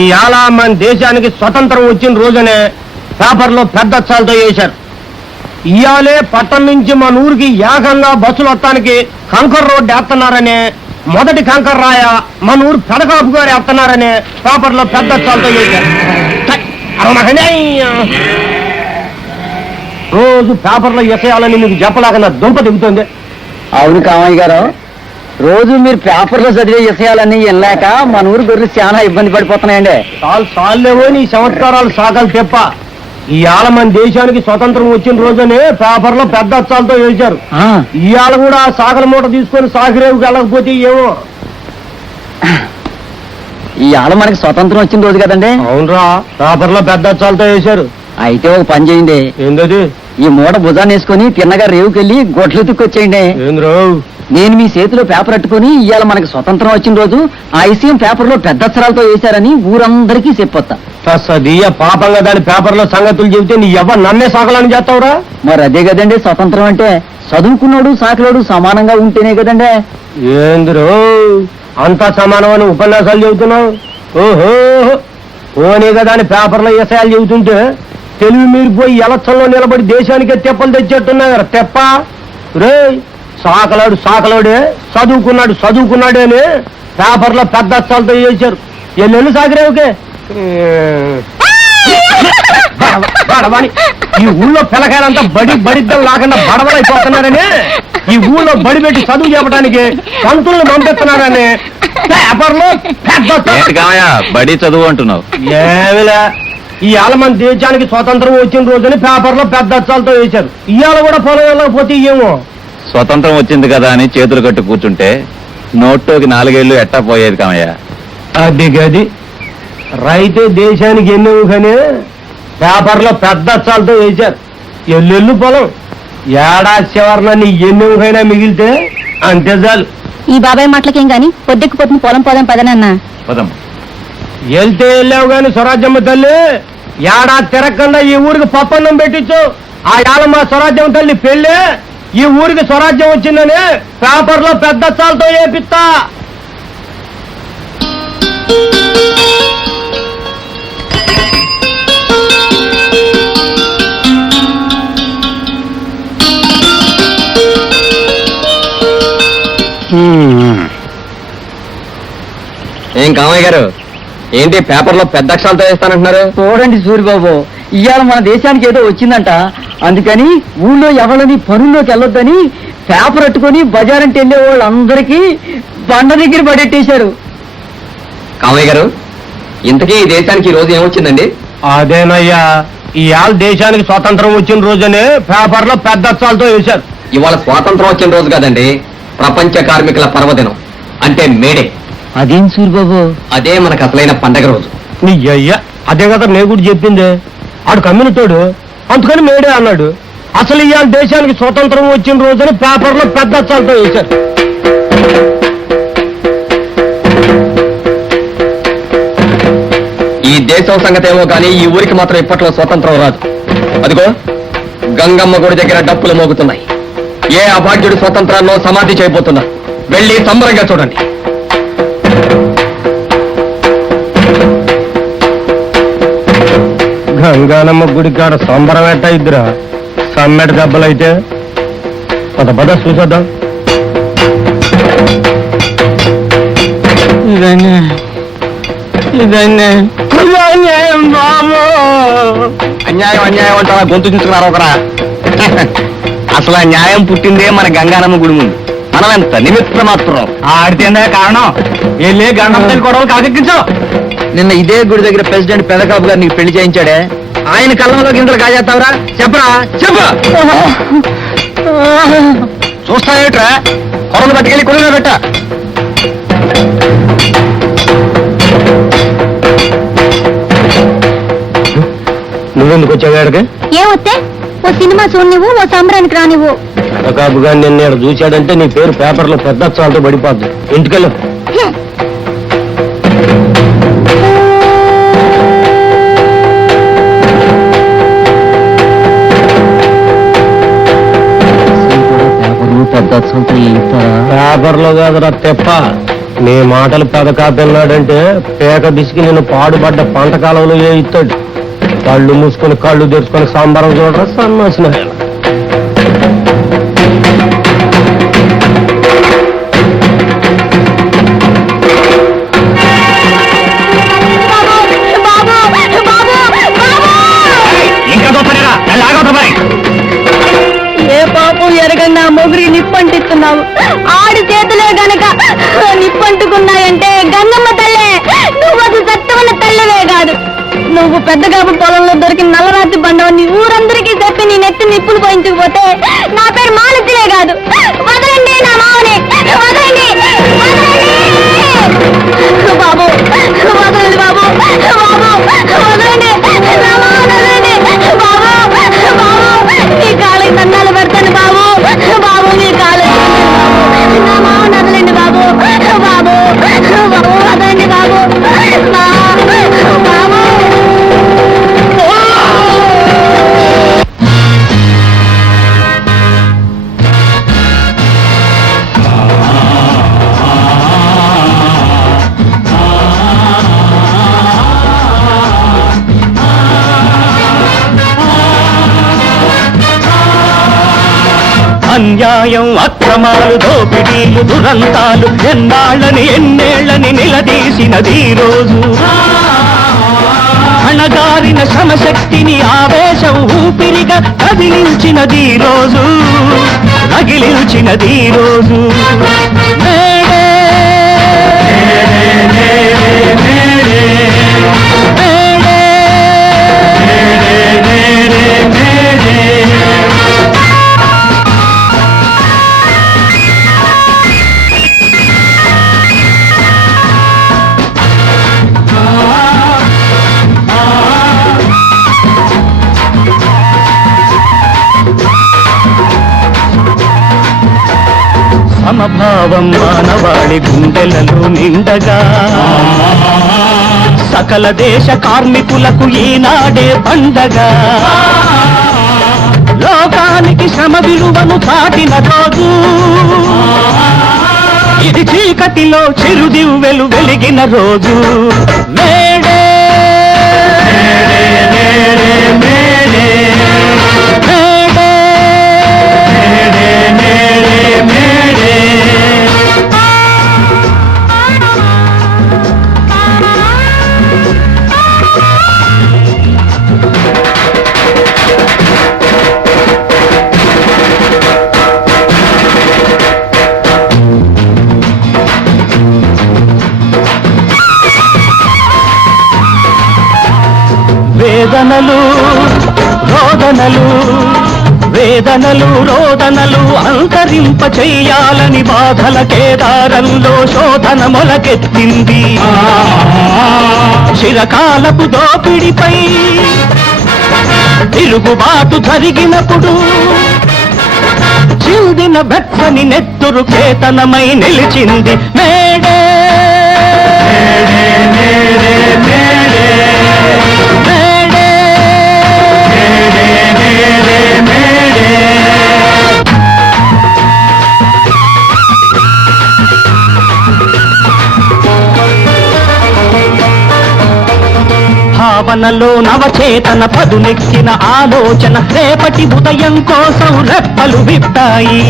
ఇవాళ మన దేశానికి స్వతంత్రం వచ్చిన రోజునే పేపర్లో పెద్ద అక్షరాలతో వేశారు. ఇవాళే పట్టణం నుంచి మన ఊరికి ఏకంగా బస్సులు వస్తానికి కంకర్ రోడ్డు వేస్తున్నారనే, మొదటి కంకర్ రాయ మన ఊరు పెదకాపు గారు వేస్తున్నారనే పేపర్లో పెద్ద అక్షరాలతో వేశారు. రోజు పేపర్లో వేసేయాలని మీకు చెప్పలేక నా దుంప దిగుతుంది. అవును కామయ్య గారు, రోజు మీరు పేపర్లో చదివే విషయాలన్నీ వినలేక మన ఊరు గొర్రెలు చాలా ఇబ్బంది పడిపోతున్నాయండి. సాలేవో నీ సంస్కారాలు సాగాలు తెప్ప. ఇవాళ మన దేశానికి స్వతంత్రం వచ్చిన రోజునే పేపర్లో పెద్ద అక్షరాలతో వేశారు. ఇవాళ కూడా సాగల మూట తీసుకొని సాగిరేవుకి వెళ్ళకపోతే ఏమో. ఇవాళ మనకి స్వతంత్రం వచ్చిన రోజు కదండి. అవునరా, పేపర్లో పెద్ద అక్షరాలతో వేశారు. అయితే ఒక పని చేయండి, ఏందది? ఈ మూట భుజాన్ని వేసుకుని తిన్నగా రేవుకెళ్ళి గొడ్లు తిక్కొచ్చేయండి. నేను మీ చేతిలో పేపర్ అట్టుకుని ఇవాళ మనకి స్వతంత్రం వచ్చిన రోజు ఆ విషయం పేపర్లో పెద్ద అక్షరాలతో వేశారని ఊరందరికీ చెప్పొత్తా. సదియ పాపంగా దాని పేపర్లో సంగతులు చెబితే నీ ఎవరు నన్నే సాగలని చేస్తావురా? మరి అదే కదండి స్వతంత్రం అంటే, చదువుకున్నాడు సాకలోడు సమానంగా ఉంటేనే కదండి. ఏంద్రో అంతా సమానమని ఉపన్యాసాలు చెబుతున్నావు? ఓహో, ఓనే కదా అని పేపర్లో విషయాలు చెబుతుంటే తెలివి మీరిపోయి ఎలక్షన్లో నిలబడి దేశానికే తెప్పలు తెచ్చేట్టున్నాయి కదా. తెప్ప రే, సాకలాడే చదువుకున్నాడే అని పేపర్లో పెద్ద అక్షరాలతో చేశారు. ఎల్లెళ్ళు సాగిరేవుకే. ఈ ఊళ్ళో పిల్లకాయలంతా బడిద్దం లేకుండా బడవలైపోతున్నారని, ఈ ఊళ్ళో బడి పెట్టి చదువు చెప్పడానికి పంతులను పంపిస్తున్నారని పేపర్లో బడి చదువు అంటున్నావు. ఏమిలే, ఇవాళ మన దేశానికి స్వతంత్రం వచ్చిన రోజుని పేపర్లో పెద్ద అక్షరాలతో వేశారు. ఇవాళ కూడా పొలం వెళ్ళకపోతే ఏమో. స్వతంత్రం వచ్చింది కదా అని చేతులు కట్టు కూర్చుంటే నోట్లోకి 4 ఏళ్ళు ఎట్టా పోయేది కామయ్య. అది గది రైతే దేశానికి ఎన్నెవు కానీ పేపర్లో పెద్ద అక్షరాలతో వేశారు. ఎల్లెళ్ళు పొలం ఏడాది చివరన నీ ఎన్నెవుకైనా మిగిలితే అంతే చాలు. ఈ బాబాయ్ మాటలకేం గాని పొద్దెక్కిపోతుంది పొలం పోదాం పదనన్నా. వెళ్తే వెళ్ళావు గాని స్వరాజ్యమ్మ తల్లి, ఏడాది తిరగకుండా ఈ ఊరికి పప్పన్నం పెట్టించు. ఆ ఏళ్ళ మా స్వరాజ్యం తల్లి పెళ్ళి ఈ ఊరికి స్వరాజ్యం వచ్చిందని పేపర్లో పెద్ద అక్షరాలతో వేపిస్తా. ఏం కామయ్య గారు, ఏంటి పేపర్లో పెద్ద అక్షరాలతో వేస్తానంటున్నారు? చూడండి సూరిబాబు, ఇవాళ మన దేశానికి ఏదో వచ్చిందంట, అందుకని ఊళ్ళో ఎవరిని పనుల్లోకి వెళ్ళొద్దని పేపర్ అట్టుకొని బజారంటే వెళ్ళే వాళ్ళందరికీ బండ దగ్గర పడెట్టేశారు. కామయ్య గారు, ఇంతకీ ఈ దేశానికి ఈ రోజు ఏమొచ్చిందండి? అదేనయ్యా, ఇవాళ దేశానికి స్వాతంత్రం వచ్చిన రోజునే పేపర్లో పెద్ద అక్షరాలతో వేశారు. ఇవాళ స్వాతంత్రం వచ్చిన రోజు కాదండి, ప్రపంచ కార్మికుల పర్వదినం, అంటే మేడే. అదేం సూరిబాబు? అదే మనకు అసలైన పండగ రోజు. నీ అయ్యా, అదే కదా నేను కూడా చెప్పిందే. ఆడు కమ్యూనితోడు అందుకని మేడే అన్నాడు. అసలు ఇవాళ దేశానికి స్వతంత్రం వచ్చిన రోజున పేపర్లో పెద్ద అక్షరాలతో వేశారు. ఈ దేశం సంగతేమో కానీ ఈ ఊరికి మాత్రం ఇప్పట్లో స్వతంత్రం రాదు. అదిగో గంగమ్మ గుడి దగ్గర డప్పులు మోగుతున్నాయి. ఏ అభాగ్యుడి స్వతంత్రాల్లో సమాధి చేయబోతున్నా, వెళ్ళి సంబరంగా చూడండి. గంగానమ్మ గుడి కాడ సంబరం ఎట్ట ఇద్దరా, సమ్మెట దెబ్బలైతే పద చూసేద్దాం. అన్యాయం అన్యాయం అంటారా? గొంతు తీసుకున్నారా ఒకరా? అసలు ఆ న్యాయం పుట్టిందే మన గంగానమ్మ గుడి ముందు. మనం ఎంత నిమిత్త మాత్రం ఆడితేందే కారణం. వెళ్ళి గంగమ్మ గొడవలు కాకెక్కించు. నిన్న ఇదే గుడి దగ్గర ప్రెసిడెంట్ పెదకాపు గారు నీకు పెళ్లి చేయించాడే, ఆయన కళ్ళంలో గింతలు కాజేస్తావురా? చెప్పరా, చెప్పు. చూస్తాయేట్రా, కొరలు పట్టుకెళ్ళి కొలుగా పెట్ట. నువ్వెందుకు వచ్చావాడికి? ఏమొత్తే ఓ సినిమా చూడనివ్వు, ఓ సంబరానికి రానివ్వు. పెదకాపుగా నిన్న చూశాడంటే నీ పేరు పేపర్లో పెద్ద అక్షరాలతో పడిపోద్ది. ఇంటికెళ్ళు. పెద్ద అక్షరాలతో పేపర్లో కాదురా తెప్ప, నీ మాటలు పెదకాపిల్లాడంటే పేక బిసికి నేను పాడుపడ్డ పంట కాలంలో ఏ ఇస్తాడు. కళ్ళు మూసుకొని కళ్ళు తెరుచుకొని సాంబారం చూడరా సన్నాసిన. ఏ పాపం ఎరగన్నా మొగురి నిప్పంటిస్తున్నావు. ఆడి చేతులే గనక నిప్పంటుకున్నాయంటే గంగమ్మ తల్లే, నువ్వు అసలు సత్యమైన తల్లవే కాదు. నువ్వు పెద్ద గాబు పొలంలో దొరికిన నల్లరాతి బండవని ఊరందరికీ చెప్పి నీ నెత్తి నిప్పులు పోయించకపోతే నా పేరు మాలతిలే కాదు. వదలండి నా మావని, వదలండి బాబు, వదలండి బాబు, బాబు వదలండి నా మావని, వదలండి బాబు, బాబు నీ కాళ్ళకి దండాలు పెడతాను బాబు, బాబు నీ కాళ్ళకి నా మావని వదలండి బాబు, బాబు బాబు వదలండి బాబు, బాబు. అన్యాయం, అక్రమాలు, దోపిడీలు, దురంతాలు ఎన్నేళ్లని నిలదీసినది రోజు. అణగారిన శ్రమశక్తిని ఆవేశం ఊపిరిగా కదిలించినది రోజు, రగిలించినది రోజు. సమభావం మానవాళి గుండెలలో నిండగా సకల దేశ కార్మికులకు ఈనాడే పండగా లోకానికి శ్రమ విలువను చాటిన రోజు ఇది, చీకటిలో చిరుదివ్వెలు వెలిగిన రోజు. మేడే వేదనలు రోదనలు, వేదనలు రోదనలు అంతరింప చెయ్యాలని బాధల కేదారంలో శోధన మొలకెత్తింది. చిరకాలపు దోపిడిపై తిరుగుబాటు జరిగినప్పుడు చిందిన వెచ్చని నెత్తురు కేతనమై నిలిచింది. మేడే భావనలో నవచేతన పదునెక్కిన ఆలోచన రేపటి ఉదయం కోసం రెప్పలు విప్పాయి.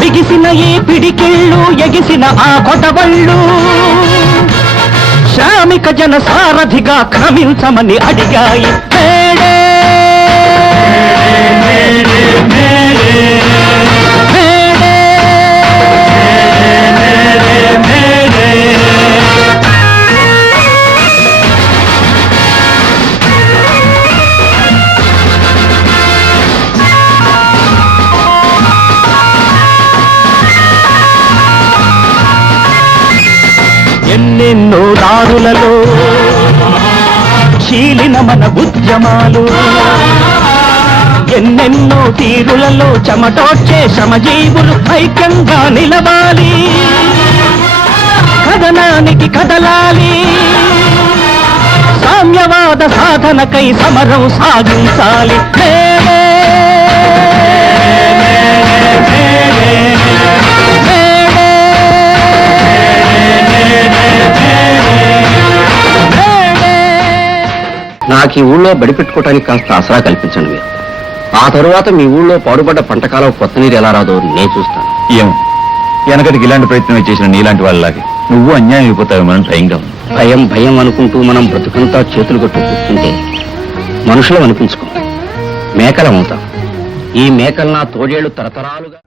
బిగిసిన ఈ పిడికిళ్ళు, ఎగిసిన ఆ కొటవళ్ళు శ్రామిక జన సారథిగా క్రమించమని అడిగాయి. ఎన్నెన్నో దారులలో చీలిన మన ఉద్యమాలు, ఎన్నెన్నో తీరులలో చెమటోడ్చే శ్రమజీవులు ఐక్యంగా నిలవాలి. కథనానికి కదలాలి, సామ్యవాద సాధనకై సమరం సాగించాలి. ఈ ఊళ్ళో బడి పెట్టుకోవడానికి కాస్త ఆసరా కల్పించండి మీరు. ఆ తరువాత మీ ఊళ్ళో పాడుపడ్డ పంటకాలం కొత్త నీరు ఎలా రాదో నేను చూస్తాను. ఏం వెనకటికి ఇలాంటి ప్రయత్నం చేసిన నీలాంటి వాళ్ళలాగే నువ్వు అన్యాయం అయిపోతావేమని భయంగా ఉంది. భయం భయం అనుకుంటూ మనం బ్రతుకంతా చేతులు కొట్టు కూర్చుంటే మనుషులం అనిపించుకోం, మేకలం అవుతాం. ఈ మేకలు నా తోడేళ్లు తరతరాలుగా